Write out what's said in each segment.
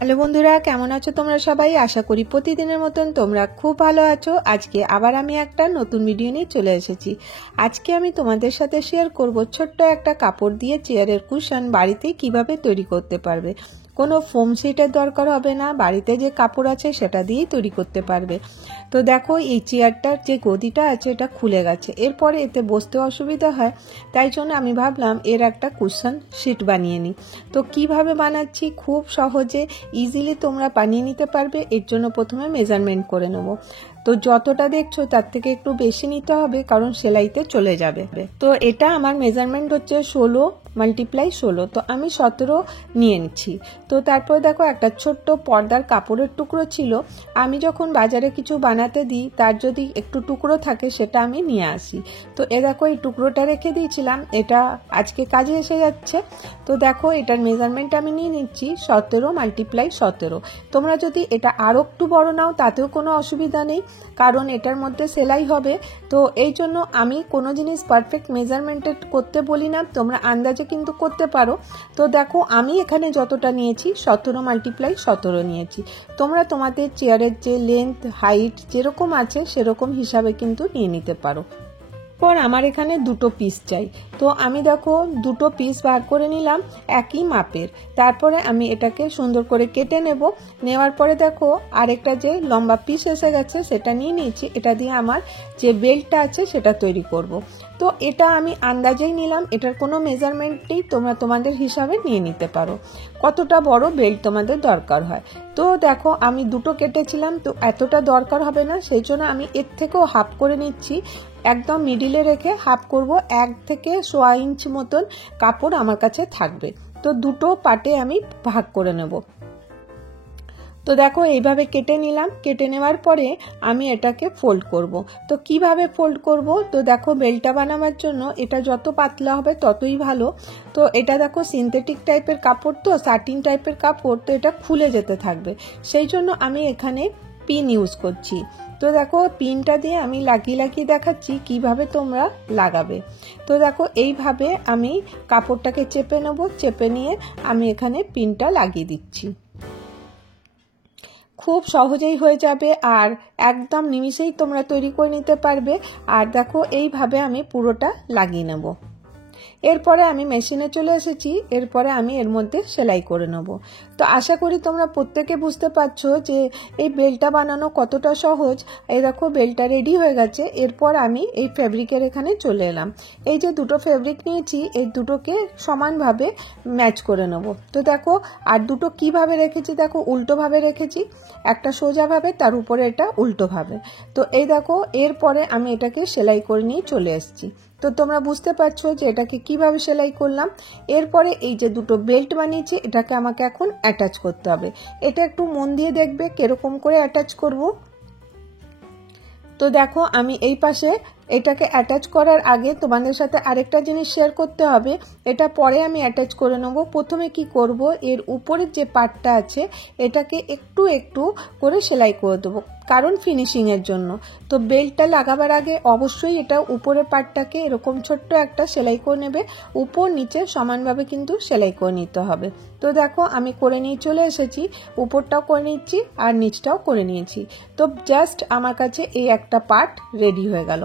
Hello বন্ধুরা, কেমন আছো তোমরা সবাই? আশা করি প্রতিদিনের মতন তোমরা খুব ভালো আছো। আজকে আবার আমি একটা নতুন ভিডিও নিয়ে চলে এসেছি। আজকে আমি তোমাদের সাথে শেয়ার করব ছোট্ট একটা কাপড় দিয়ে চেয়ারের কুশন বাড়িতেই কিভাবে তৈরি করতে পারবে। কোনো ফোম শিটের দরকার হবে না, বাড়িতে যে কাপড় আছে সেটা দিয়েই তৈরি করতে পারবে। তো দেখো, এই চেয়ারটার যে গদিটা আছে এটা খুলে গেছে, এরপরে এতে বসতে অসুবিধা হয়, তাই জন্য আমি ভাবলাম এর একটা কুশন শিট বানিয়ে নিই। তো কিভাবে বানাচ্ছি, খুব সহজে ইজিলি তোমরা বানিয়ে নিতে পারবে। এর জন্য প্রথমে মেজারমেন্ট করে নেব। তো যতটা দেখছো তার থেকে একটু বেশি নিতে হবে, কারণ সেলাইতে চলে যাবে। তো এটা আমার মেজারমেন্ট হচ্ছে 16 × 16, তো আমি 17 নিয়ে নিচ্ছি। তো তারপর দেখো, একটা ছোট্ট পর্দার কাপড়ের টুকরো ছিল। আমি যখন বাজারে কিছু বানাতে দিই, তার যদি একটু টুকরো থাকে সেটা আমি নিয়ে আসি। তো দেখো, এই টুকরোটা রেখে দিয়েছিলাম, এটা আজকে কাজে এসে যাচ্ছে। তো দেখো, এটার মেজারমেন্ট আমি নিয়ে নিচ্ছি 17 × 17। তোমরা যদি এটা আরও একটু বড় নাও তাতেও কোনো অসুবিধা নেই, কারণ এটার মধ্যে সেলাই হবে। তো এই জন্য আমি কোনো জিনিস পারফেক্ট মেজারমেন্টে করতে বলি না, তোমরা আন্দাজে কিন্তু করতে পারো। তো দেখো, আমি এখানে যতটা নিয়েছি 17 × 17 নিয়েছি। তোমরা তোমাদের চেয়ারের যে লেন্থ হাইট যেরকম আছে সেরকম হিসাবে কিন্তু নিয়ে নিতে পারো। পর আমার এখানে দুটো পিস চাই, তো আমি দেখো দুটো পিস বার করে নিলাম একই মাপের। তারপরে আমি এটাকে সুন্দর করে কেটে নেব। নেওয়ার পরে দেখো, আরেকটা যে লম্বা পিস এসে গেছে সেটা নিয়ে নিয়েছি। এটা দিয়ে আমার যে বেল্টটা আছে সেটা তৈরি করব। তো এটা আমি আন্দাজেই নিলাম, এটার কোনো মেজারমেন্ট নেই, তোমরা তোমাদের হিসাবে নিয়ে নিতে পারো কতটা বড় বেল্ট তোমাদের দরকার হয়। তো দেখো, আমি দুটো কেটেছিলাম, তো এতটা দরকার হবে না, সেই জন্য আমি এর থেকেও হাফ করে নিচ্ছি। একদম মিডিলে রেখে হাফ করব, 1 থেকে 1.25 ইঞ্চি মতন কাপড় আমার কাছে থাকবে। তো দুটো পার্টে আমি ভাগ করে নেব। তো দেখো, এইভাবে কেটে নিলাম। কেটে নেওয়ার পরে আমি এটাকে ফোল্ড করব। তো কিভাবে ফোল্ড করব, তো দেখো, বেল্টটা বানাবার জন্য এটা যত পাতলা হবে ততই ভালো। তো এটা দেখো সিনথেটিক টাইপের কাপড়, তো সাটিন টাইপের কাপড়, তো এটা খুলে যেতে থাকবে, সেই জন্য আমি এখানে পিন ইউজ করছি। তো দেখো, পিনটা দিয়ে আমি লাগিয়ে দেখাচ্ছি কিভাবে তোমরা লাগাবে। তো দেখো, এইভাবে আমি কাপড়টাকে চেপে নেব, চেপে নিয়ে আমি এখানে পিনটা লাগিয়ে দিচ্ছি। খুব সহজেই হয়ে যাবে আর একদম নিমিষেই তোমরা তৈরি করে নিতে পারবে। আর দেখো, এইভাবে আমি পুরোটা লাগিয়ে নেব। এরপরে আমি মেশিনে চলে এসেছি, এরপরে আমি এর মধ্যে সেলাই করে নেব। তো আশা করি তোমরা প্রত্যেকে বুঝতে পারছো যে এই বেল্টটা বানানো কতটা সহজ। এই দেখো, বেল্টটা রেডি হয়ে গেছে। এরপর আমি এই ফেব্রিকের এখানে চলে এলাম। এই যে দুটো ফেব্রিক নিয়েছি, এই দুটোকে সমানভাবে ম্যাচ করে নেব। তো দেখো, আর দুটো কিভাবে রেখেছি, দেখো উল্টোভাবে রেখেছি, একটা সোজাভাবে, তার উপরে এটা উল্টোভাবে। তো এই দেখো, এরপরে আমি এটাকে সেলাই করে নিয়ে চলে এসেছি। তো তোমরা বুঝতে পারছো যে এটাকে কিভাবে সেলাই করলাম। এরপরে এই যে দুটো বেল্ট বানিয়েছি, এটাকে আমাকে এখন অ্যাটাচ করতে হবে। এটা একটু মন দিয়ে দেখবে কিরকম করে অ্যাটাচ করব। তো দেখো, আমি এই পাশে এটাকে অ্যাটাচ করার আগে তোমাদের সাথে আরেকটা জিনিস শেয়ার করতে হবে, এটা পরে আমি অ্যাটাচ করে নেব। প্রথমে কি করব, এর উপরের যে পার্টটা আছে এটাকে একটু একটু করে সেলাই করে দেবো, কারণ ফিনিশিংয়ের জন্য। তো বেল্টটা লাগাবার আগে অবশ্যই এটা উপরের পার্টটাকে এরকম ছোট্ট একটা সেলাই করে নেবে, উপর নিচে সমানভাবে কিন্তু সেলাই করে নিতে হবে। তো দেখো, আমি করে নিয়ে চলে এসেছি, উপরটাও করে নিচ্ছি আর নিচটাও করে নিয়েছি। তো জাস্ট আমার কাছে এই একটা পার্ট রেডি হয়ে গেল।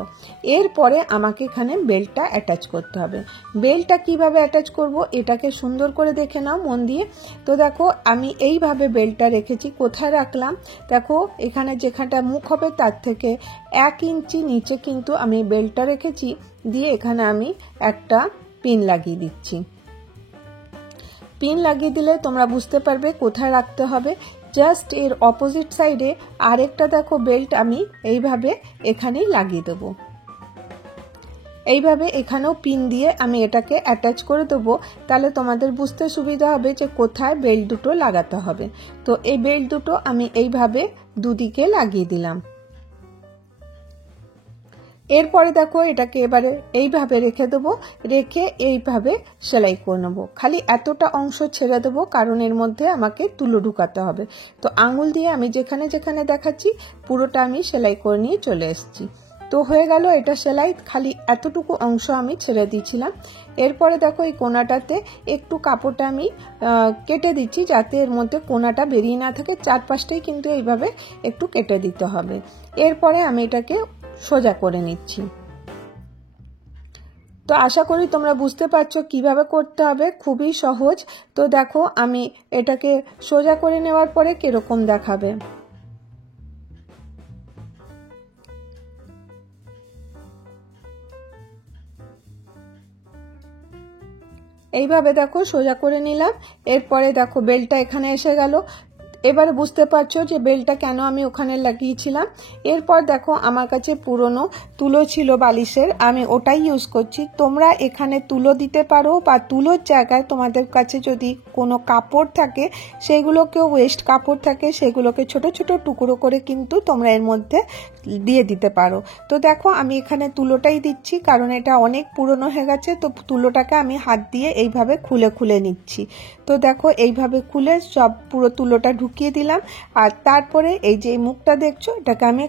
এরপরে আমাকে এখানে বেল্টটা অ্যাটাচ করতে হবে। বেল্টটা কিভাবে অ্যাটাচ করব, এটাকে সুন্দর করে দেখে নাও মন দিয়ে। তো দেখো, আমি এইভাবে বেল্টটা রেখেছি। কোথায় রাখলাম, দেখো এখানে যেখানটা মুখ হবে তার থেকে 1 ইঞ্চি নিচে কিন্তু আমি বেল্টটা রেখেছি, দিয়ে এখানে আমি একটা পিন লাগিয়ে দিচ্ছি। পিন লাগিয়ে দিলে তোমরা বুঝতে পারবে কোথায় রাখতে হবে। জাস্ট এর অপোজিট সাইডে আরেকটা দেখো বেল্ট আমি এইভাবে এখানেই লাগিয়ে দেবো। এইভাবে এখানেও পিন দিয়ে আমি এটাকে অ্যাটাচ করে দেবো, তাহলে তোমাদের বুঝতে সুবিধা হবে যে কোথায় বেল্ট দুটো লাগাতে হবে। তো এই বেল্ট দুটো আমি এইভাবে দুদিকে লাগিয়ে দিলাম। এরপরে দেখো, এটাকে এবারে এইভাবে রেখে দেবো, রেখে এইভাবে সেলাই করে নেবো। খালি এতটা অংশ ছেড়ে দেবো, কারণ এর মধ্যে আমাকে তুলো ঢুকাতে হবে। তো আঙুল দিয়ে আমি যেখানে যেখানে দেখাচ্ছি পুরোটা আমি সেলাই করে নিয়ে চলে এসেছি। তো হয়ে গেল এটা সেলাই, খালি এতটুকু অংশ আমি ছেড়ে দিয়েছিলাম। এরপরে দেখো এই কোনাটাতে একটু কাপড়টা আমি কেটে দিচ্ছি যাতে এর মধ্যে কোনাটা বেরিয়ে না থাকে, চারপাশটাই কিন্তু এইভাবে একটু কেটে দিতে হবে। এরপরে আমি এটাকে সোজা করে নিচ্ছি। তো আশা করি তোমরা বুঝতে পারছো কিভাবে করতে হবে, খুবই সহজ। তো দেখো আমি এটাকে সোজা করে নেওয়ার পরে কিরকম দেখাবে। এইভাবে দেখো সোজা করে নিলাম। এরপরে দেখো বেলটা এখানে এসে গেল। এবারে বুঝতে পারছো যে বেলটা কেন আমি ওখানে লাগিয়েছিলাম। এরপর দেখো আমার কাছে পুরনো তুলো ছিল বালিশের, আমি ওটাই ইউজ করছি। তোমরা এখানে তুলো দিতে পারো, বা তুলোর জায়গায় তোমাদের কাছে যদি কোনো কাপড় থাকে, সেগুলোকেও ওয়েস্ট কাপড় থাকে, সেগুলোকে ছোট ছোট টুকরো করে কিন্তু তোমরা এর মধ্যে দিয়ে দিতে পারো। তো দেখো আমি এখানে তুলোটাই দিচ্ছি, কারণ এটা অনেক পুরনো হয়ে গেছে। তো তুলোটাকে আমি হাত দিয়ে এইভাবে খুলে খুলে নিচ্ছি। তো দেখো এইভাবে খুলে সব পুরো তুলোটা ঢুকিয়ে দিলাম। আর তারপরে এই যে মুখটা দেখছো, এটাকে আমি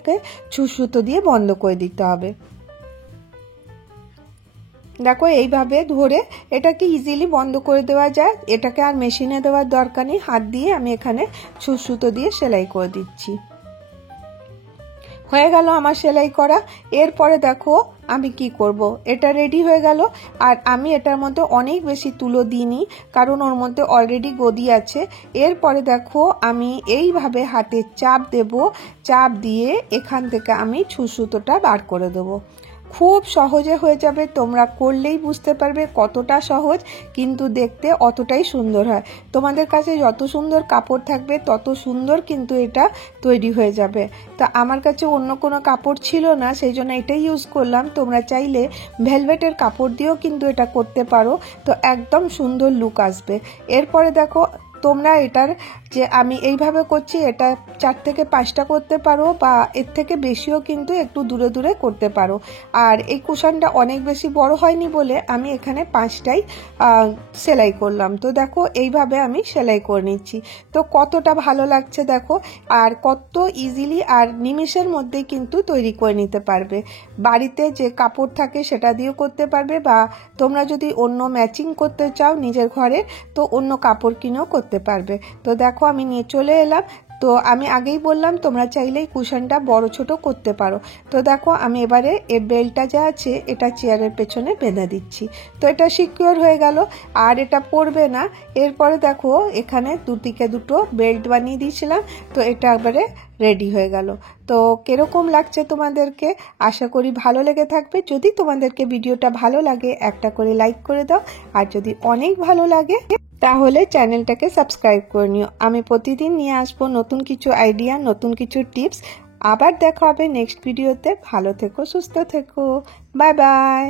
সুতো দিয়ে বন্ধ করে দিতে হবে। দেখো এইভাবে ধরে এটাকে ইজিলি বন্ধ করে দেওয়া যায়, এটাকে আর মেশিনে দেওয়ার দরকার নেই। হাত দিয়ে আমি এখানে সুতো দিয়ে সেলাই করে দিচ্ছি। হয়ে গেল আমার সেলাই করা। এরপরে দেখো আমি কি করব, এটা রেডি হয়ে গেল। আর আমি এটার মধ্যে অনেক বেশি তুলো দিইনি, কারণ ওর মধ্যে অলরেডি গদি আছে। এরপরে দেখো আমি এইভাবে হাতে চাপ দেব, চাপ দিয়ে এখান থেকে আমি সুতোটা বার করে দেবো। খুব সহজে হয়ে যাবে, তোমরা করলেই বুঝতে পারবে কতটা সহজ, কিন্তু দেখতে অতটাই সুন্দর হয়। তোমাদের কাছে যত সুন্দর কাপড় থাকবে তত সুন্দর কিন্তু এটা তৈরি হয়ে যাবে। তা আমার কাছে অন্য কোনো কাপড় ছিল না, সেই জন্য এটাই ইউজ করলাম। তোমরা চাইলে ভেলভেটের কাপড় দিয়েও কিন্তু এটা করতে পারো, তো একদম সুন্দর লুক আসবে। এরপরে দেখো তোমরা এটার যে আমি এইভাবে করছি, এটা 4 থেকে 5টা করতে পারো, বা এর থেকে বেশিও কিন্তু একটু দূরে দূরে করতে পারো। আর এই কুশনটা অনেক বেশি বড় হয়নি বলে আমি এখানে 5টাই সেলাই করলাম। তো দেখো এইভাবে আমি সেলাই করে নিচ্ছি। তো কতটা ভালো লাগছে দেখো, আর কত ইজিলি আর নিমিষের মধ্যেই কিন্তু তৈরি করে নিতে পারবে। বাড়িতে যে কাপড় থাকে সেটা দিয়েও করতে পারবে, বা তোমরা যদি অন্য ম্যাচিং করতে চাও নিজের ঘরে, তো অন্য কাপড় কিনেও করতে পারবে। তো দেখো আমি নিয়ে চলে এলাম। তো আমি আগেই বললাম তোমরা চাইলেই কুশনটা বড় ছোট করতে পারো। তো দেখো আমি এবারে এই বেল্টটা যা আছে এটা চেয়ারের পেছনে বেঁধে দিচ্ছি। তো এটা সিকিউর হয়ে গেল, আর এটা পড়বে না। এরপরে দেখো এখানে দুদিকে দুটো বেল্ট বানিয়ে দিয়েছিলাম, তো এটা একবারে রেডি হয়ে গেল। তো কিরকম লাগছে তোমাদেরকে, আশা করি ভালো লেগে থাকবে। যদি তোমাদেরকে ভিডিওটা ভালো লাগে একটা করে লাইক করে দাও, আর যদি অনেক ভালো লাগে তাহলে চ্যানেলটাকে সাবস্ক্রাইব করে নিও। আমি প্রতিদিন নিয়ে আসবো নতুন কিছু আইডিয়া, নতুন কিছু টিপস। আবার দেখা হবে নেক্সট ভিডিওতে। ভালো থেকো, সুস্থ থেকো, বাই বাই।